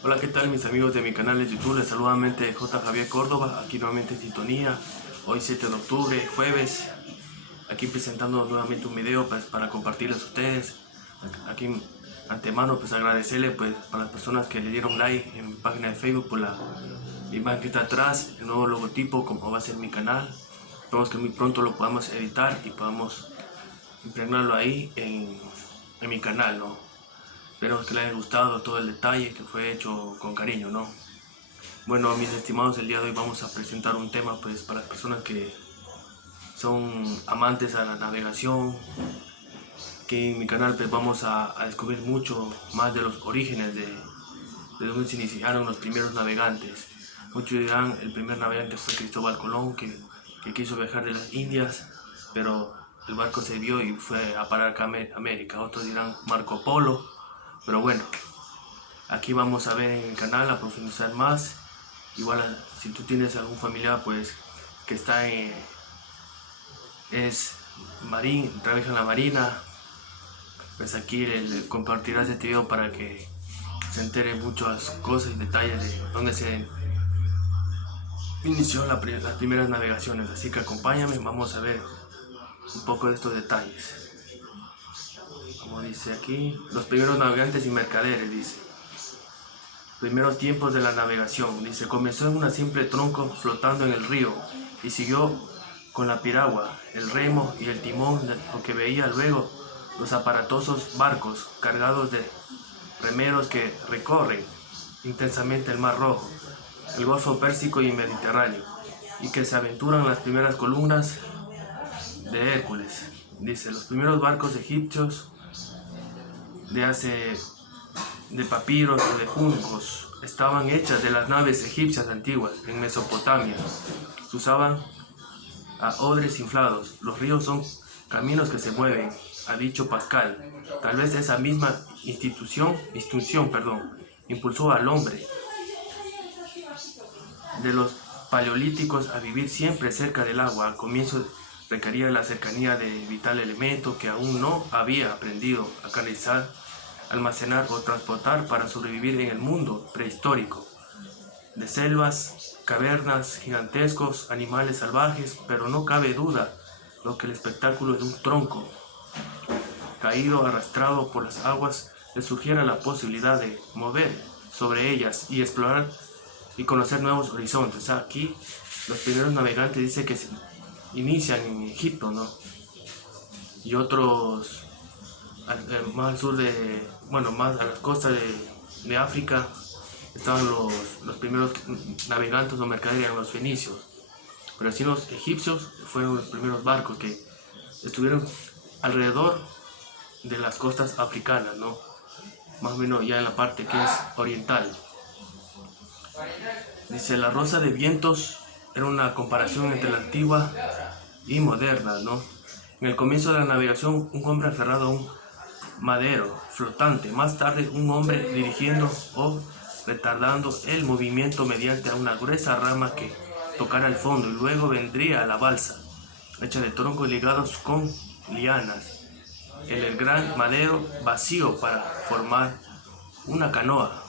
Hola, ¿qué tal mis amigos de mi canal de YouTube? Les saluda nuevamente J. Javier Córdoba, aquí nuevamente en sintonía. Hoy 7 de octubre, jueves, aquí presentando nuevamente un video para compartirles a ustedes. Aquí antemano pues agradecerle pues para las personas que le dieron like en mi página de Facebook por la imagen que está atrás, el nuevo logotipo como va a ser mi canal. Esperamos que muy pronto lo podamos editar y podamos impregnarlo ahí en mi canal, ¿no? Espero que les haya gustado todo el detalle que fue hecho con cariño, ¿no? Bueno, mis estimados, el día de hoy vamos a presentar un tema pues para las personas que son amantes a la navegación, que en mi canal pues vamos a descubrir mucho más de los orígenes de donde se iniciaron los primeros navegantes. Muchos dirán el primer navegante fue Cristóbal Colón que quiso viajar de las Indias, pero el barco se vio y fue a parar acá a América. Otros dirán Marco Polo, pero bueno, aquí vamos a ver en el canal a profundizar más. Igual si tú tienes algún familiar pues que está trabaja en la marina, pues aquí le compartirás este video para que se entere muchas cosas y detalles de dónde se inició las primeras navegaciones. Así que acompáñame, vamos a ver un poco de estos detalles. Como dice aquí, los primeros navegantes y mercaderes, dice. Primeros tiempos de la navegación, dice, comenzó en una simple tronco flotando en el río y siguió con la piragua, el remo y el timón, lo que veía luego los aparatosos barcos cargados de remeros que recorren intensamente el Mar Rojo, el Golfo Pérsico y el Mediterráneo, y que se aventuran en las primeras columnas de Hércules. Dice, los primeros barcos egipcios de papiros o de juncos estaban hechas de las naves egipcias antiguas. En Mesopotamia se usaban a odres inflados. Los ríos son caminos que se mueven, ha dicho Pascal. Tal vez esa misma instrucción, impulsó al hombre de los paleolíticos a vivir siempre cerca del agua. Al comienzo requería la cercanía de vital elemento que aún no había aprendido a canalizar, almacenar o transportar para sobrevivir en el mundo prehistórico, de selvas, cavernas, gigantescos, animales salvajes, pero no cabe duda lo que el espectáculo de un tronco caído, arrastrado por las aguas, le sugiere la posibilidad de mover sobre ellas y explorar y conocer nuevos horizontes. Aquí los primeros navegantes dice que se inician en Egipto, ¿no? Y otros más al sur más a las costas de África estaban los primeros navegantes o mercaderes, eran los fenicios. Pero así los egipcios fueron los primeros barcos que estuvieron alrededor de las costas africanas, ¿no? Más o menos ya en la parte que es oriental. Dice, la rosa de vientos era una comparación entre la antigua y moderna, ¿no? En el comienzo de la navegación, un hombre aferrado a un madero flotante, más tarde un hombre dirigiendo o retardando el movimiento mediante una gruesa rama que tocara el fondo, y luego vendría la balsa, hecha de troncos ligados con lianas, el gran madero vacío para formar una canoa.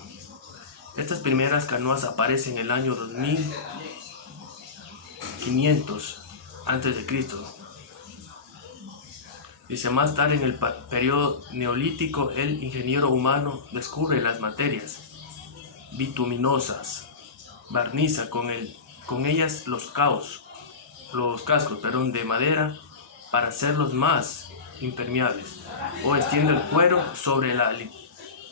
Estas primeras canoas aparecen en el año 2500 a.C. Dice, más tarde en el periodo neolítico, el ingeniero humano descubre las materias bituminosas, barniza con ellas los cascos de madera para hacerlos más impermeables, o extiende el cuero sobre la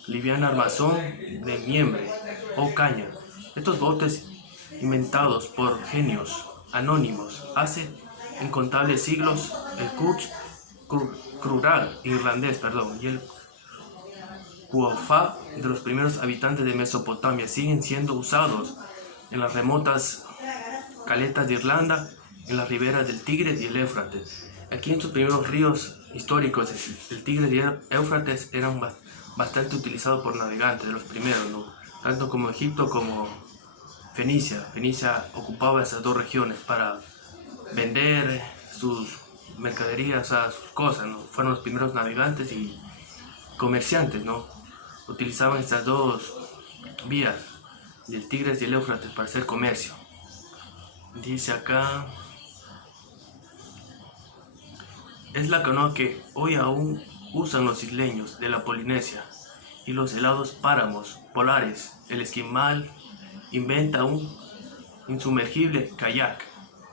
liviana armazón de miembre o caña. Estos botes inventados por genios anónimos hace incontables siglos, el Krural irlandés y el Cuofá de los primeros habitantes de Mesopotamia siguen siendo usados en las remotas caletas de Irlanda, en las riberas del Tigris y el Éufrates. Aquí en sus primeros ríos históricos, el Tigris y el Éufrates eran bastante utilizados por navegantes, de los primeros, ¿no? Tanto como Egipto como Fenicia. Fenicia ocupaba esas dos regiones para vender sus mercaderías, sus cosas, ¿no? Fueron los primeros navegantes y comerciantes, ¿no? Utilizaban estas dos vías del Tigris y el Éufrates para hacer comercio. Dice acá, es la canoa que hoy aún usan los isleños de la Polinesia y los helados páramos polares. El esquimal inventa un insumergible kayak,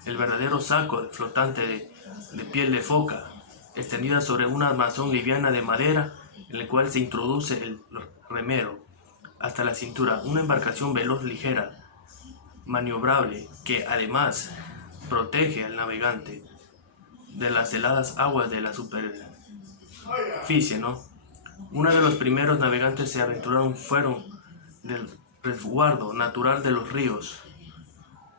el verdadero saco flotante de piel de foca, extendida sobre una armazón liviana de madera en el cual se introduce el remero hasta la cintura, una embarcación veloz, ligera, maniobrable, que además protege al navegante de las heladas aguas de la superficie, ¿no? Uno de los primeros navegantes se aventuraron fueron del resguardo natural de los ríos.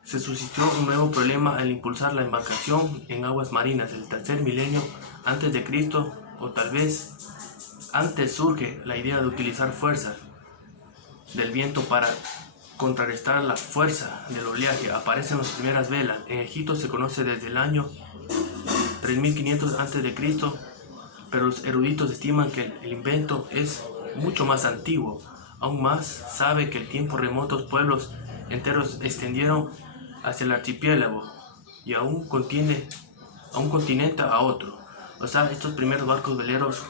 Se suscitó un nuevo problema al impulsar la embarcación en aguas marinas del tercer milenio antes de Cristo, o tal vez antes. Surge la idea de utilizar fuerzas del viento para contrarrestar la fuerza del oleaje. Aparecen las primeras velas. En Egipto se conoce desde el año 3500 a.C., pero los eruditos estiman que el invento es mucho más antiguo. Aún más sabe que en tiempos remotos pueblos enteros extendieron hacia el archipiélago y a un continente a otro. O sea, estos primeros barcos veleros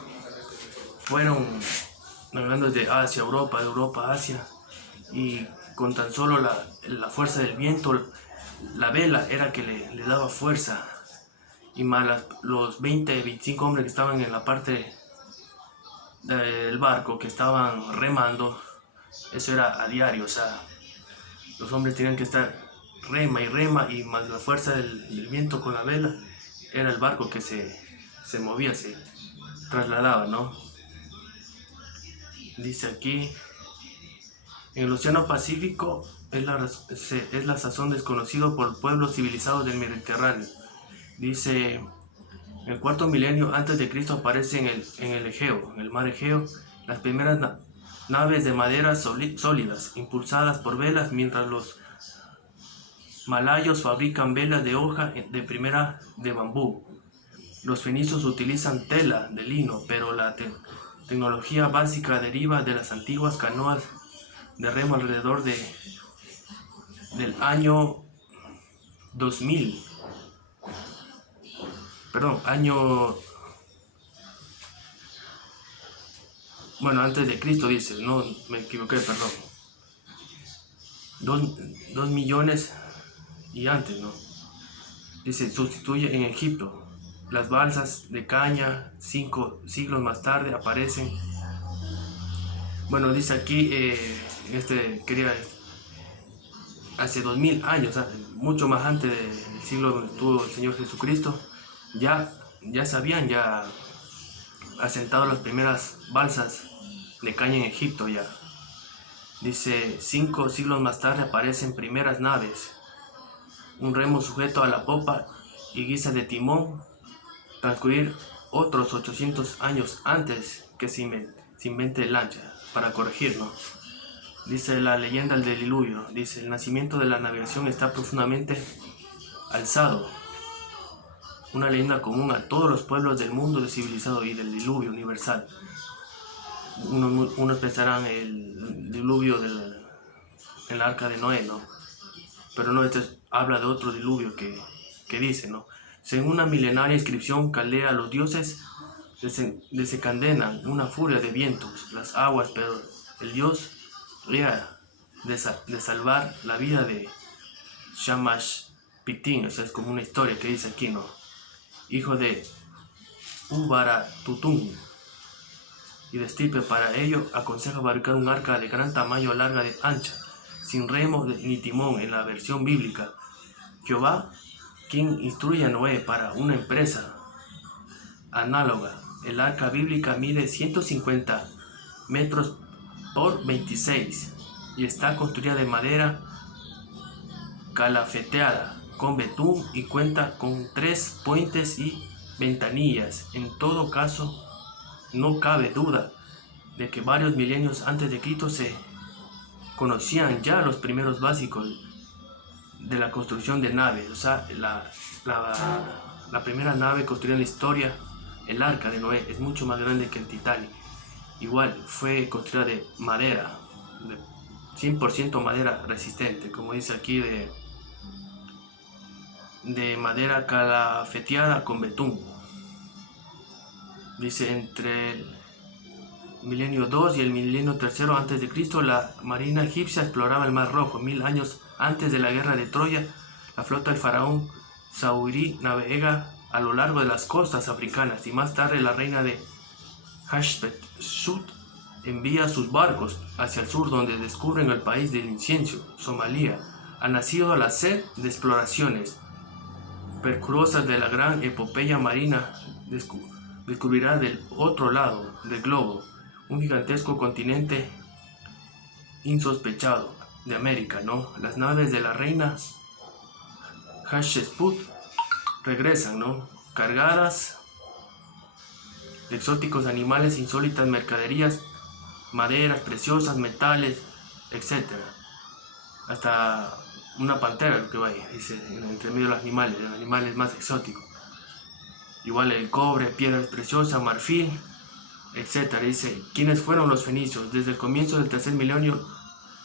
fueron navegando desde Asia a Europa, de Europa a Asia, y con tan solo la fuerza del viento, la vela era que le daba fuerza, y más los 25 hombres que estaban en la parte del barco, que estaban remando. Eso era a diario, o sea, los hombres tenían que estar rema y rema, y más la fuerza del viento con la vela, era el barco que se movía, se trasladaba, ¿no? Dice aquí, en el Océano Pacífico es la sazón desconocido por pueblos civilizados del Mediterráneo. Dice, en el cuarto milenio antes de Cristo aparecen en el Egeo, en el mar Egeo, las primeras naves de madera sólidas, impulsadas por velas, mientras los malayos fabrican velas de hoja de primera de bambú. Los fenicios utilizan tela de lino, pero la tecnología básica deriva de las antiguas canoas de remo alrededor del año 2000. Antes de Cristo, dice, no, me equivoqué, perdón. 2 millones y antes, ¿no? Dice, sustituye en Egipto. Las balsas de caña, 5 siglos más tarde, aparecen. Bueno, dice aquí, hace 2000 años, mucho más antes del siglo donde estuvo el Señor Jesucristo, ya se habían asentado las primeras balsas de caña en Egipto ya. Dice, 5 siglos más tarde aparecen primeras naves, un remo sujeto a la popa y guisa de timón. Transcurrir otros 800 años antes que se invente el lancha, para corregirlo. Dice la leyenda del diluvio, dice, el nacimiento de la navegación está profundamente alzado. Una leyenda común a todos los pueblos del mundo civilizado, y del diluvio universal. Unos pensarán el diluvio en la arca de Noé, ¿no? Pero no, habla de otro diluvio que dice, ¿no? Según una milenaria inscripción caldea, los dioses desencadenan una furia de vientos, las aguas, pero el dios de salvar la vida de Shamash Pitin, o sea, es como una historia que dice aquí, ¿no? Hijo de Ubaratutun, y de Stipe, para ello aconseja fabricar un arca de gran tamaño, larga de ancha, sin remo ni timón en la versión bíblica. Jehová, quien instruye a Noé para una empresa análoga. El arca bíblica mide 150 metros por 26 y está construida de madera calafeteada con betún y cuenta con 3 puentes y ventanillas. En todo caso, no cabe duda de que varios milenios antes de Cristo se conocían ya los primeros básicos de la construcción de naves. O sea, la primera nave construida en la historia, el arca de Noé, es mucho más grande que el Titanic. Igual fue construida de madera, 100% madera resistente, como dice aquí, de madera calafeteada con betún. Dice entre el milenio 2 y el milenio 3 antes de Cristo, la marina egipcia exploraba el Mar Rojo. 1000 años antes de la guerra de Troya, la flota del faraón Saurí navega a lo largo de las costas africanas, y más tarde la reina de Hatshepsut envía sus barcos hacia el sur, donde descubren el país del incienso, Somalia. Ha nacido la sed de exploraciones percurosas de la gran epopeya marina. Descubrirá del otro lado del globo un gigantesco continente insospechado de América, ¿no? Las naves de la reina Hatshepsut regresan, ¿no? Cargadas de exóticos animales, insólitas mercaderías, maderas preciosas, metales, etc. Hasta una pantera que vaya, dice, entre medio de los animales más exóticos. Igual el cobre, piedras preciosas, marfil, etc. Dice, ¿quiénes fueron los fenicios? Desde el comienzo del tercer milenio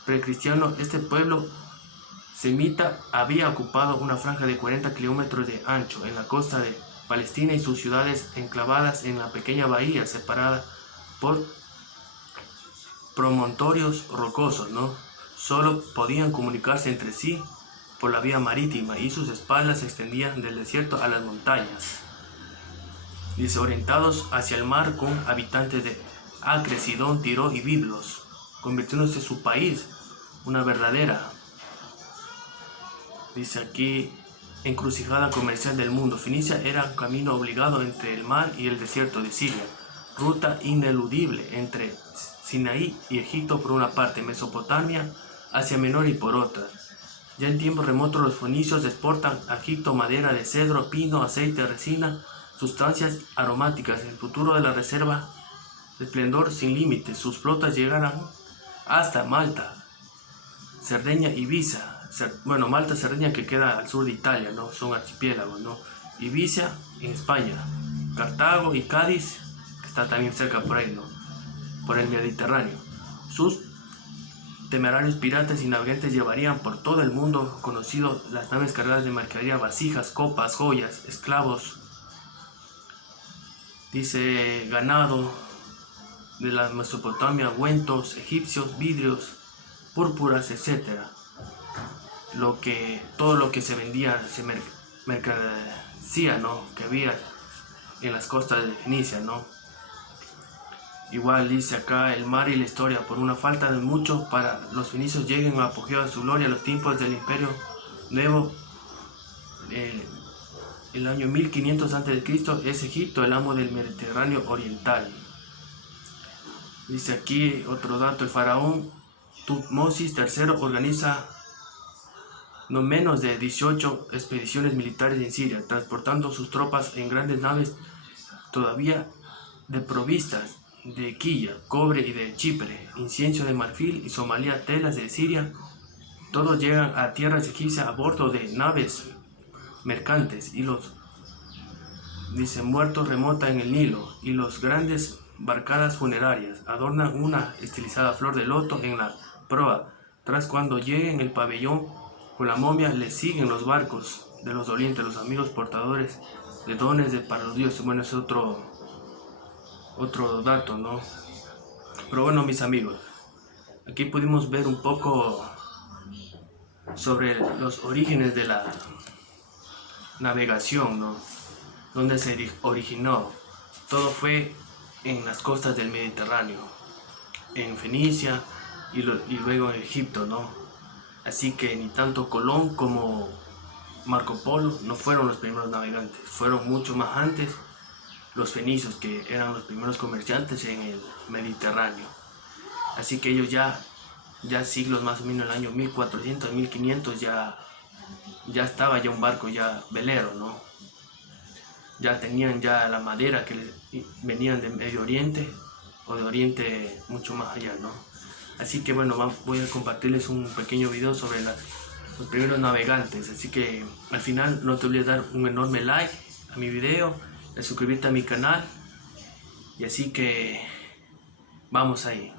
precristiano, este pueblo semita había ocupado una franja de 40 kilómetros de ancho en la costa de Palestina y sus ciudades enclavadas en la pequeña bahía separada por promontorios rocosos, ¿no? Solo podían comunicarse entre sí por la vía marítima, y sus espaldas se extendían del desierto a las montañas. Dice, orientados hacia el mar con habitantes de Acre, Sidón, Tiro y Biblos, convirtiéndose su país una verdadera, dice aquí, encrucijada comercial del mundo. Fenicia era un camino obligado entre el mar y el desierto de Siria, ruta ineludible entre Sinaí y Egipto por una parte, Mesopotamia, Asia Menor y por otra. Ya en tiempos remotos los fenicios exportan a Egipto madera de cedro, pino, aceite, resina, sustancias aromáticas. El futuro de la reserva de esplendor sin límites. Sus flotas llegarán hasta Malta, Cerdeña, Ibiza. Bueno, Malta, Cerdeña, que queda al sur de Italia, ¿no? Son archipiélagos, ¿no? Ibiza en España, Cartago y Cádiz, que está también cerca por ahí, ¿no? Por el Mediterráneo. Sus temerarios piratas y navegantes llevarían por todo el mundo conocido las naves cargadas de mercadería, vasijas, copas, joyas, esclavos, dice, ganado de la Mesopotamia, ungüentos egipcios, vidrios, púrpuras, etc. Todo lo que se vendía, mercancía, ¿no? Que había en las costas de Fenicia, ¿no? Igual dice acá, el mar y la historia, por una falta de mucho para los fenicios lleguen a apogeo de su gloria los tiempos del Imperio Nuevo. El año 1500 a.C. es Egipto el amo del Mediterráneo oriental. Dice aquí otro dato, el faraón Tutmosis III organiza no menos de 18 expediciones militares en Siria, transportando sus tropas en grandes naves todavía desprovistas de quilla, cobre y de Chipre, incienso de marfil y Somalia, telas de Siria. Todos llegan a tierras egipcias a bordo de naves mercantes, y los, dice, muertos remontan en el Nilo, y los grandes barcadas funerarias adornan una estilizada flor de loto en la proa. Tras cuando lleguen el pabellón con la momia, les siguen los barcos de los dolientes, los amigos portadores de dones para los dioses. Bueno, es otro dato, ¿no? Pero bueno, mis amigos, aquí pudimos ver un poco sobre los orígenes de la navegación, ¿no? Donde se originó. Todo fue en las costas del Mediterráneo, en Fenicia y luego en Egipto, ¿no? Así que ni tanto Colón como Marco Polo no fueron los primeros navegantes, fueron mucho más antes los fenicios, que eran los primeros comerciantes en el Mediterráneo. Así que ellos ya siglos más o menos, el año 1400, 1500, ya estaba ya un barco ya velero, ¿no? Ya tenían ya la madera que venían de Medio Oriente o de Oriente mucho más allá, ¿no? Así que bueno, voy a compartirles un pequeño video sobre los primeros navegantes. Así que al final no te olvides dar un enorme like a mi video, de suscribirte a mi canal, y así que vamos ahí.